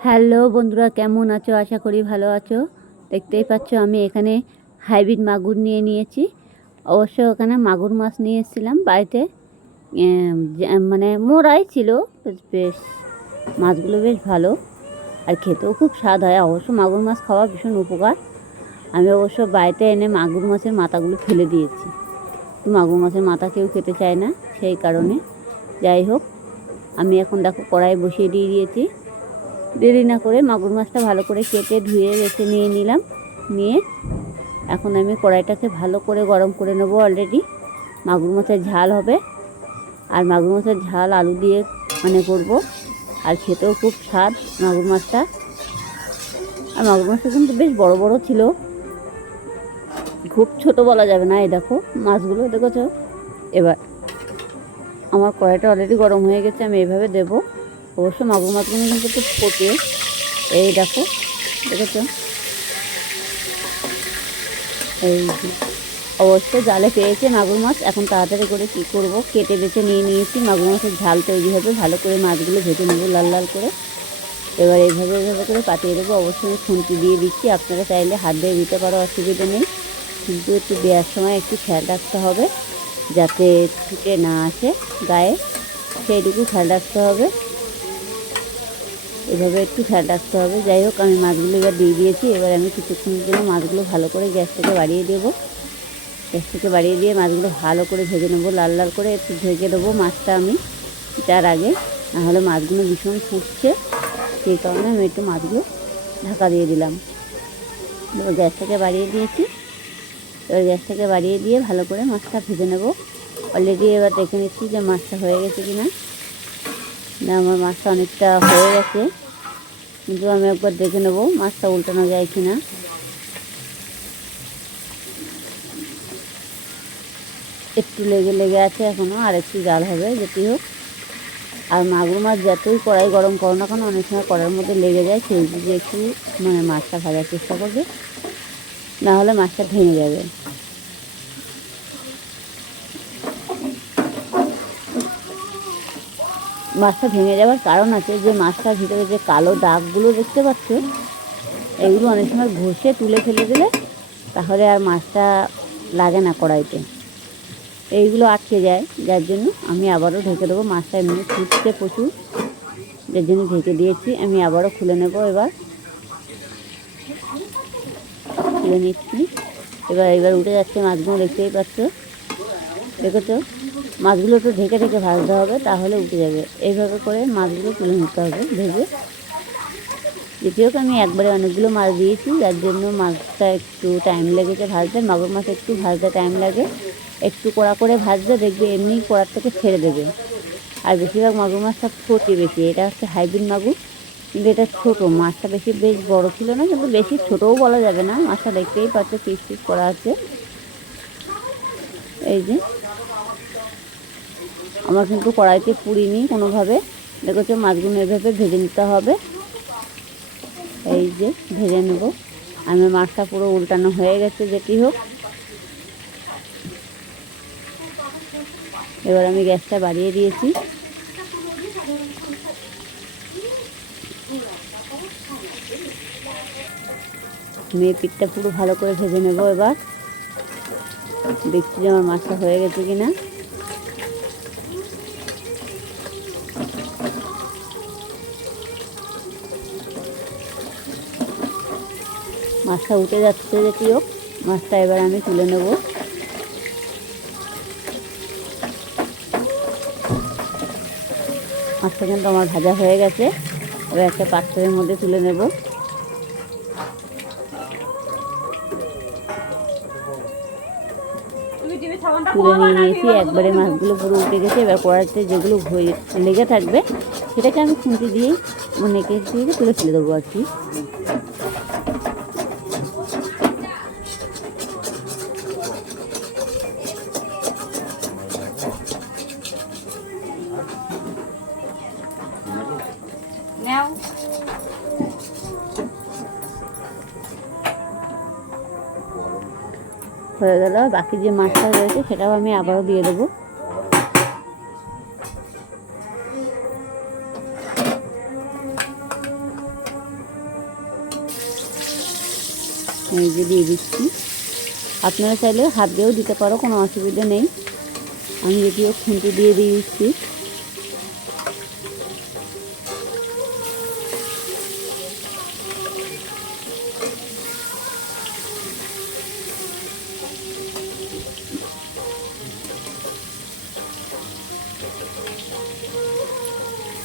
Hello বন্ধুরা, কেমন আছো? আশা করি ভালো আছো। দেখতেই পাচ্ছ আমি এখানে হাইব্রিড মাগুর নিয়ে নিয়েছি। অবশ্য ওখানে মাগুর মাছ নিয়ে এসেছিলাম বাড়িতে, মানে মোরাই ছিল। বেশ মাছগুলো বেশ ভালো আর খেতেও খুব স্বাদ হয়। অবশ্য মাগুর মাছ খাওয়া ভীষণ উপকার। আমি অবশ্য বাড়িতে এনে মাগুর মাছের মাথাগুলো ফেলে দিয়েছি। মাগুর মাছের মাথা কেউ খেতে চায় না, সেই কারণে। যাই হোক, আমি এখন দেখো কড়াই বসিয়ে দিয়ে দিয়েছি। দেরি না করে মাগুর মাছটা ভালো করে কেটে ধুয়ে বেছে নিয়ে নিলাম। নিয়ে এখন আমি কড়াইটাকে ভালো করে গরম করে নেবো। অলরেডি মাগুর মাছের ঝাল হবে, আর মাগুর মাছের ঝাল আলু দিয়ে করব। আর খেতেও খুব স্বাদ মাগুর মাছটা। আর মাগুর মাছটা কিন্তু বেশ বড় বড় ছিল, খুব ছোট বলা যাবে না। এই দেখো মাছগুলো দেখেছো। এবার আমার কড়াইটা অলরেডি গরম হয়ে গেছে, আমি এইভাবে দেবো। অবশ্য মাগুর মাছগুলো কিন্তু একটু ফোটে। এই দেখো, দেখেছো? এই অবশ্য জালে পেয়েছে মাগুর মাছ। এখন তাড়াতাড়ি করে কী করব, কেটে বেছে নিয়ে নিয়েছি। মাগুর মাছের ঝাল তৈরি হবে, ভালো করে মাছগুলো ভেজে নেবো লাল লাল করে। এবার এইভাবে করে পাঠিয়ে দেবো। অবশ্যই খুন্তি দিয়ে দিচ্ছি, আপনারা চাইলে হাত দিয়ে দিতে পারো, অসুবিধা নেই। কিন্তু একটু দেওয়ার সময় একটু খেয়াল রাখতে হবে যাতে ছুটে না আসে গায়ে, সেইটুকু খেয়াল রাখতে হবে। এভাবে একটু খেয়াল রাখতে হবে। যাই হোক, আমি মাছগুলো এবার দিয়ে দিয়েছি। এবার আমি কিছুক্ষণের জন্য মাছগুলো ভালো করে গ্যাস থেকে বাড়িয়ে দেবো। গ্যাস থেকে বাড়িয়ে দিয়ে মাছগুলো ভালো করে ভেজে নেবো, লাল লাল করে একটু ভেজে দেবো মাছটা আমি তার আগে। নাহলে মাছগুলো ভীষণ ফুটছে, সেই কারণে আমি একটু মাছগুলো ঢাকা দিয়ে দিলাম। এবার গ্যাস থেকে বাড়িয়ে দিয়েছি। এবার গ্যাস থেকে বাড়িয়ে দিয়ে ভালো করে মাছটা ভেজে নেবো। অলরেডি এবার দেখে নিচ্ছি যে মাছটা হয়ে গেছে কি না। না, আমার মাছটা অনেকটা হয়ে গেছে, কিন্তু আমি একবার দেখে নেবো মাছটা উল্টানো যায় কি না। একটু লেগে লেগে আছে এখনও, আর একটু জাল হবে যেটি হোক। আর মাগুর মাছ যতই কড়াই গরম করো না কেন, অনেক সময় কড়াইয়ের মধ্যে লেগে যায়। সেই দিকে একটু মাছটা ভাজার চেষ্টা করবে, না হলে মাছটা ভেঙে যাবে। মাছটা ভেঙে যাওয়ার কারণ আছে, যে মাছটার ভিতরে যে কালো দাগগুলো দেখতে পাচ্ছ, এগুলো অনেক সময় ঘষে তুলে ফেলে দিলে তাহলে আর মাছটা লাগে না কড়াইতে, এইগুলো আটকে যায়। যার জন্য আমি আবারও ঢেকে দেবো। মাছটা এমনি ফুটছে প্রচুর, যার জন্য ঢেকে দিয়েছি। আমি আবারও খুলে নেব। এবার খুলে নিচ্ছি। এবার উঠে যাচ্ছে মাছগুলো, দেখতেই পাচ্ছ, দেখেছো? মাছগুলো একটু ঢেকে ঢেকে ভাজতে হবে, তাহলে উঠে যাবে। এইভাবে করে মাছগুলো তুলে নিতে হবে ভেজে। দ্বিতীয়ত আমি একবারে অনেকগুলো মাছ দিয়েছি, যার জন্য মাছটা একটু টাইম লেগেছে ভাজতে। মাগুর মাছ একটু ভাজতে টাইম লাগে, একটু কড়া করে ভাজতে দেখবে এমনি কড়ার থেকে ছেড়ে দেবে। আর বেশিরভাগ মাগুর মাছটা ছোটই বেশি। এটা হচ্ছে হাইব্রিড মাগুর, কিন্তু এটা ছোটো মাছটা। বেশ বড় ছিল না, কিন্তু বেশি ছোটও বলা যাবে না। মাছটা দেখতেই পাচ্ছ পিস পিস করা আছে। এই যে আমার কিন্তু কড়াইতে পুড়িনি কোনোভাবে। দেখেছো, মাছগুলো এভাবে ভেজে নিতে হবে। এই যে ভেজে নেব। আমার মাছটা পুরো উল্টানো হয়ে গেছে যেটি হোক। এবার আমি গ্যাসটা বাড়িয়ে দিয়েছি। আমি পিঠটা পুরো ভালো করে ভেজে নেব। এবার দেখছি যে আমার মাছটা হয়ে গেছে কিনা। মাছটা উঠে যাচ্ছে যেটি হোক। মাছটা এবার আমি তুলে নেব। মাছটা কিন্তু আমার ভাজা হয়ে গেছে। এবার একটা পাত্রের মধ্যে তুলে নেব। তুলে নিয়ে নিয়েছি। একবারে মাছগুলো পুরো উঠে গেছে। এবার কড়াইতে যেগুলো লেগে থাকবে সেটাকে আমি খুন্তি দিয়ে তুলে ফেলে দেবো আর কি। হয়ে গেল। বাকি যে মাছটা রয়েছে সেটাও আমি আবারও দিয়ে দেবো। এই যে দিয়ে দিচ্ছি। আপনারা চাইলে হাত দিয়েও দিতে পারো, কোনো অসুবিধা নেই। আমি যদিও খুন্তি দিয়ে দিচ্ছি।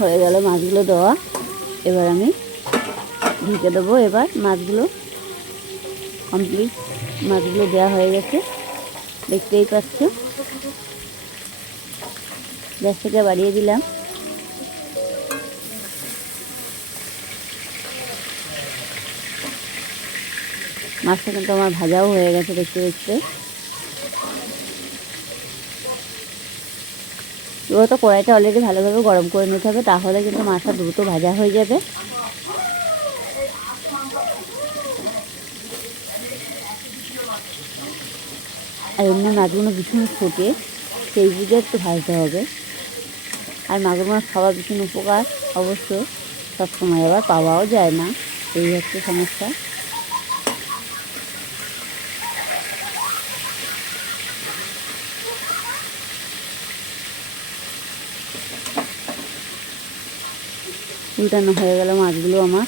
হয়ে গেল মাছগুলো দেওয়া। এবার আমি ঢেকে দেবো। এবার মাছগুলো কমপ্লিট, মাছগুলো দেওয়া হয়ে গেছে, দেখতেই পাচ্ছ। গ্যাসটাকে বাড়িয়ে দিলাম। মাছটা কিন্তু আমার ভাজাও হয়ে গেছে দেখতে দেখতে। এবার তো কড়াইটা অলরেডি ভালোভাবে গরম করে নিতে হবে, তাহলে কিন্তু মাছটা দ্রুত ভাজা হয়ে যাবে। আর এমনি মাছগুলো ভীষণ ফোটে, সেই বুঝে একটু ভাজতে হবে। আর মাগুর মাছ খাওয়া ভীষণ উপকার, অবশ্য সবসময় আবার পাওয়াও যায় না, এই হচ্ছে সমস্যা। উল্টানো হয়ে গেল মাছগুলো আমার।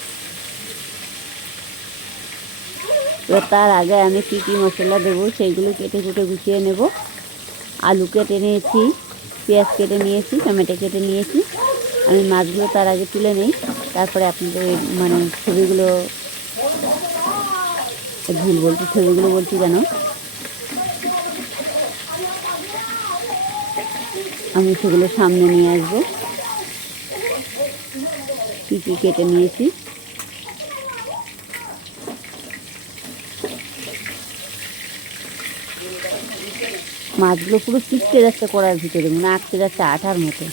এবার তার আগে আমি কী কী মশলা দেবো সেইগুলো কেটে কুটে গুছিয়ে নেব। আলু কেটে নিয়েছি, পেঁয়াজ কেটে নিয়েছি, টমেটো কেটে নিয়েছি। আমি মাছগুলো তার আগে তুলে নিই, তারপরে আপনাদের মানে ছবিগুলো, ভুল বলছি, ছবিগুলো বলছি কেন, আমি সেগুলো সামনে নিয়ে আসবো। কী কী কেটে নিয়েছি মাছগুলো পুরো চিপকে যাচ্ছে কড়ার ভিতরে, মানে আটকে যাচ্ছে আঠার মতো।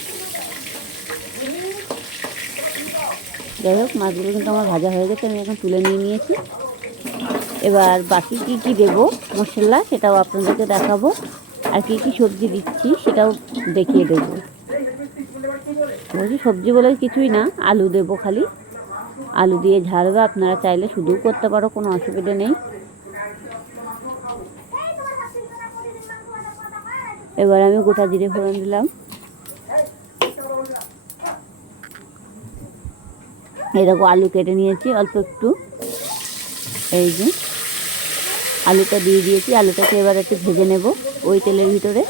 যাই হোক, মাছগুলো কিন্তু আমার ভাজা হয়ে গেছে, আমি এখন তুলে নিয়েছি। এবার বাকি কী কী দেবো মশলা সেটাও আপনাদেরকে দেখাবো, আর কী কী সবজি দিচ্ছি সেটাও দেখিয়ে দেবো। বলছি সবজি বলে কিছুই না, আলু দেবো খালি, আলু দিয়ে ঝাড়বে। আপনারা চাইলে শুধুও করতে পারো, কোনো অসুবিধা নেই। এবার আমি গোটা জিরে ফোড়ন দিলাম। এই দেখো আলু কেটে নিয়েছি অল্প একটু, এই যে আলুটা দিয়ে দিয়েছি। আলুটাকে এবার একটু ভেজে নেব ওই তেলের ভিতরে।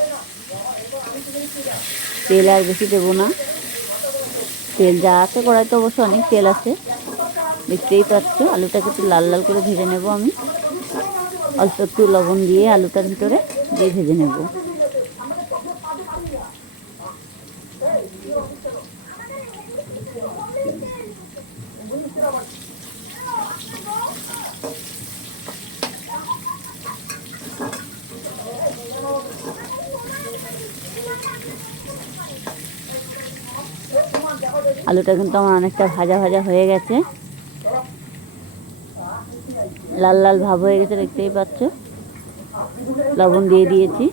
তেল আর বেশি দেবো না, তেল যা আছে কড়াইতে অবশ্য অনেক তেল আছে, দেখতেই পাচ্ছ। আলুটাকে একটু লাল লাল করে ভেজে নেব আমি। অল্প একটু লবণ দিয়ে আলুটার ভিতরে দিয়ে ভেজে নেব। আলুটা কিন্তু আমার অনেকটা ভাজা ভাজা হয়ে গেছে, লাল লাল ভাব হয়ে গেছে, দেখতেই পাচ্ছ। লবণ দিয়ে দিয়েছি।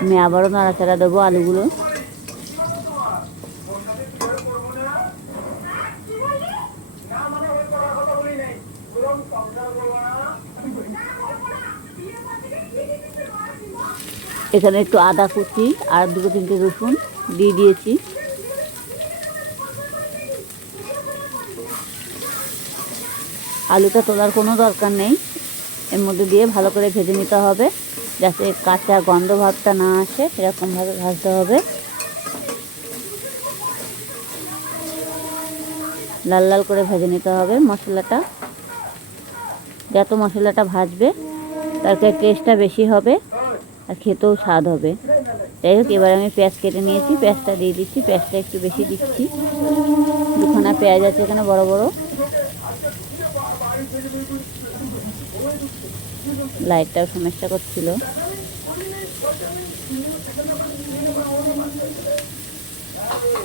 আমি আবারও নাড়াচাড়া দেবো আলুগুলো। এখানে একটু আদা কুচি আর দুটো তিনটে রসুন দিয়ে দিয়েছি। আলুটা তোলার কোনো দরকার নেই, এর মধ্যে দিয়ে ভালো করে ভেজে নিতে হবে, যাতে কাঁচা গন্ধ ভাবটা না আসে, সেরকমভাবে ভাজতে হবে। লাল লাল করে ভেজে নিতে হবে মশলাটা। যত মশলাটা ভাজবে তার টেস্টটা বেশি হবে আর খেতেও স্বাদ হবে। যাই হোক, এবার আমি পেঁয়াজ কেটে নিয়েছি, পেঁয়াজটা দিয়ে দিচ্ছি। পেঁয়াজটা একটু বেশি দিচ্ছি, দুখানা পেঁয়াজ আছে এখানে বড় বড়। লাইটটাও সমস্যা করছিল।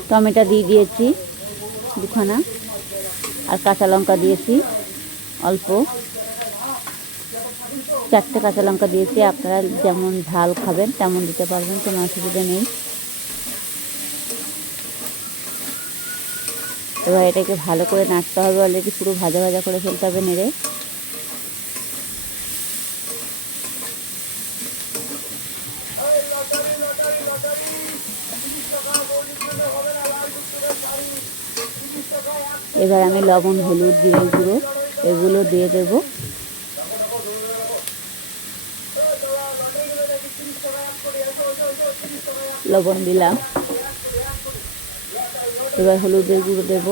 টমেটো দিয়ে দিয়েছি দুখানা, আর কাঁচা লঙ্কা দিয়েছি অল্প, 4টে কাঁচা লঙ্কা দিয়েছি। আপনারা যেমন ঝাল খাবেন তেমন দিতে পারবেন, কোনো অসুবিধা নেই। এবার এটাকে ভালো করে নাড়তে হবে, অলরেডি পুরো ভাজা ভাজা করে ফেলতে হবে নেড়ে। এবার আমি লবণ, হলুদ, জিরে গুঁড়ো এগুলো দিয়ে দেব। লবণ দিলাম, এবার হলুদের গুঁড়ো দেব।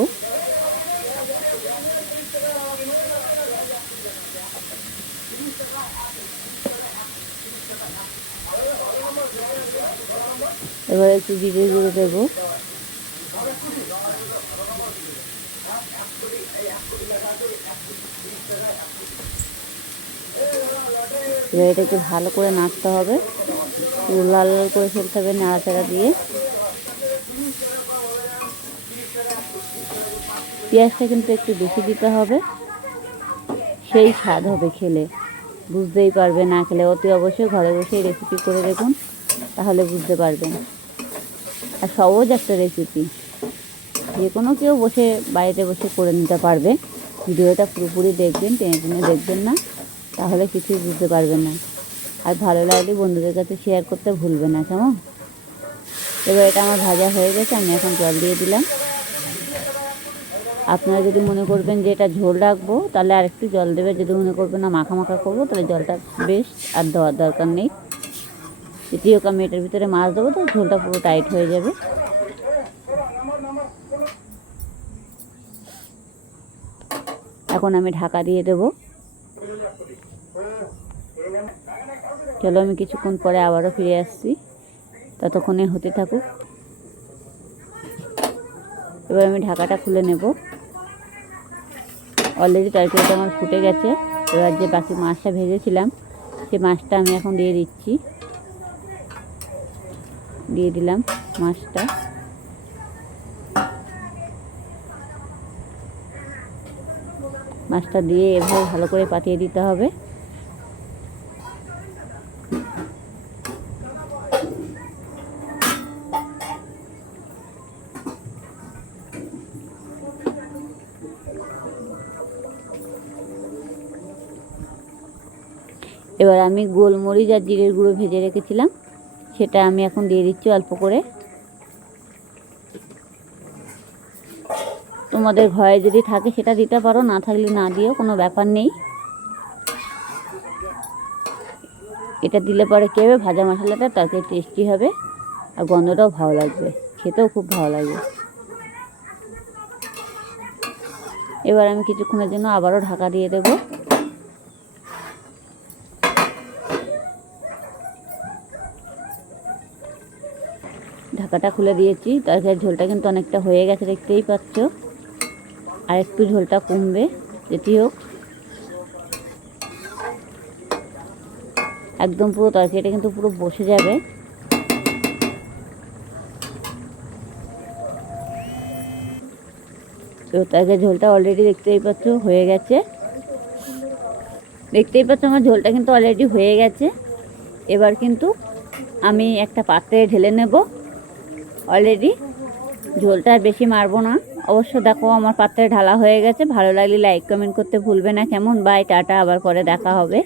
এবার একটু জিরে গুঁড়ো দেব। এবার এটাকে ভালো করে নাড়তে হবে, লাল লাল করে ফেলতে হবে নাড়াচাড়া দিয়ে। পেঁয়াজটা কিন্তু একটু বেশি দিতে হবে, সেই স্বাদ হবে খেলে, বুঝতেই পারবে না খেলে। অতি অবশ্যই ঘরে বসেই রেসিপি করে দেখুন, তাহলে বুঝতে পারবেন। আর সহজ একটা রেসিপি, যে কোনো কেউ বসে বাড়িতে বসে করে নিতে পারবে। ভিডিওটা পুরোপুরি দেখবেন, টেনে টেনে দেখবেন না, তাহলে কিছুই বুঝতে পারবেন না। আর ভালো লাগলে বন্ধুদের কাছে শেয়ার করতে ভুলবেন না, কেমন? এবার এটা আমার ভাজা হয়ে গেছে, আমি এখন জল দিয়ে দিলাম। আপনারা যদি মনে করবেন যে এটা ঝোল রাখবো, তাহলে আর একটু জল দেবে। যদি মনে করবেন না মাখা মাখা করবো, তাহলে জলটা বেশ আর দেওয়ার দরকার নেই। যেটিও আমি এটার ভিতরে মাছ দেবো, তো ঝোলটা পুরো টাইট হয়ে যাবে। এখন আমি ঢাকা দিয়ে দেব। চলো আমি কিছুক্ষণ পরে আবারও ফিরে আসছি, ততক্ষণে হতে থাকুক। এবার আমি ঢাকাটা খুলে নেব। অলরেডি তরকারিটা আমার ফুটে গেছে। এবার যে বাকি মাছটা ভেজেছিলাম, সেই মাছটা আমি এখন দিয়ে দিচ্ছি। দিয়ে দিলাম মাছটা। মাছটা দিয়ে এভাবে ভালো করে পাতিয়ে দিতে হবে। এবার আমি গোলমরিচ আর জিরের গুঁড়ো ভেজে রেখেছিলাম, সেটা আমি এখন দিয়ে দিচ্ছি অল্প করে। তোমাদের ঘরে যদি থাকে সেটা দিতে পারো, না থাকলে না দিও, কোনো ব্যাপার নেই। এটা দিলে পরে কী হবে, ভাজা মশলাটা তরকারি টেস্টি হবে, আর গন্ধটাও ভালো লাগবে, খেতেও খুব ভালো লাগবে। এবার আমি কিছুক্ষণের জন্য আবারও ঢাকা দিয়ে দেব। ঢাকাটা খুলে দিয়েছি। তরকারির ঝোলটা কিন্তু অনেকটা হয়ে গেছে, দেখতেই পাচ্ছ। আর একটু ঝোলটা কমবে, যেটি হোক। একদম পুরো তরকারিটা কিন্তু পুরো বসে যাবে। তো তরকারির ঝোলটা অলরেডি দেখতেই পাচ্ছ হয়ে গেছে। দেখতেই পাচ্ছ আমার ঝোলটা কিন্তু অলরেডি হয়ে গেছে। এবার কিন্তু আমি একটা পাত্রে ঢেলে নেব। অলরেডি ঝোলটা বেশি মারবো না। অবশ্য দেখো আমার পাত্রে ঢালা হয়ে গেছে। ভালো লাগলে লাইক কমেন্ট করতে ভুলবে না, কেমন? বাই, টাটা, আবার পরে দেখা হবে।